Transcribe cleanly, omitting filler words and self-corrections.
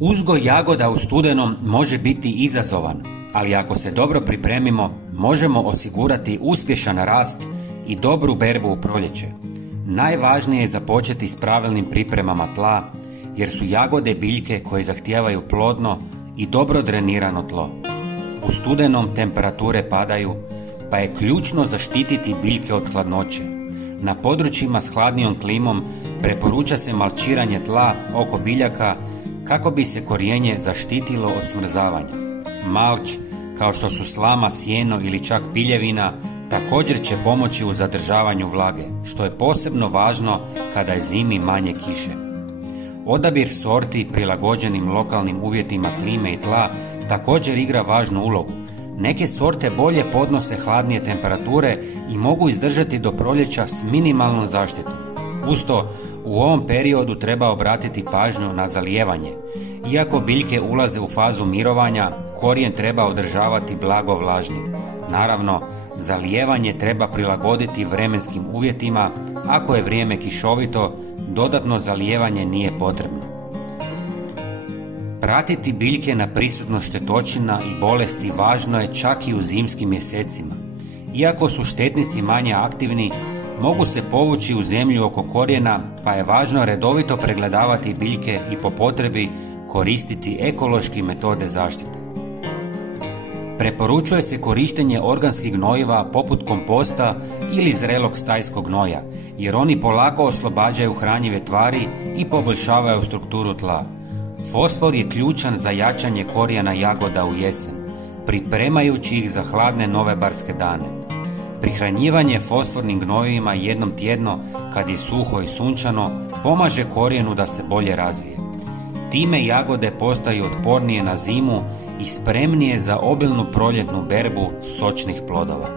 Uzgoj jagoda u studenom može biti izazovan, ali ako se dobro pripremimo, možemo osigurati uspješan rast i dobru berbu u proljeće. Najvažnije je započeti s pravilnim pripremama tla, jer su jagode biljke koje zahtijevaju plodno i dobro drenirano tlo. U studenom temperature padaju, pa je ključno zaštititi biljke od hladnoće. Na područjima s hladnijom klimom preporuča se malčiranje tla oko biljaka kako bi se korijenje zaštitilo od smrzavanja. Malč, kao što su slama, sjeno ili čak piljevina, također će pomoći u zadržavanju vlage, što je posebno važno kada je zimi manje kiše. Odabir sorti prilagođenim lokalnim uvjetima klime i tla također igra važnu ulogu. Neke sorte bolje podnose hladnije temperature i mogu izdržati do proljeća s minimalnom zaštitom. Uz to, u ovom periodu treba obratiti pažnju na zalijevanje. Iako biljke ulaze u fazu mirovanja, korijen treba održavati blago vlažnim. Naravno, zalijevanje treba prilagoditi vremenskim uvjetima. Ako je vrijeme kišovito, dodatno zalijevanje nije potrebno. Pratiti biljke na prisutnost štetočina i bolesti važno je čak i u zimskim mjesecima. Iako su štetnici manje aktivni, mogu se povući u zemlju oko korijena, pa je važno redovito pregledavati biljke i po potrebi koristiti ekološke metode zaštite. Preporučuje se korištenje organskih gnojiva poput komposta ili zrelog stajskog gnoja, jer oni polako oslobađaju hranjive tvari i poboljšavaju strukturu tla. Fosfor je ključan za jačanje korijena jagoda u jesen, pripremajući ih za hladne novebarske dane. Prihranjivanje fosfornim gnojivima jednom tjedno, kad je suho i sunčano, pomaže korijenu da se bolje razvije. Time jagode postaju otpornije na zimu i spremnije za obilnu proljetnu berbu sočnih plodova.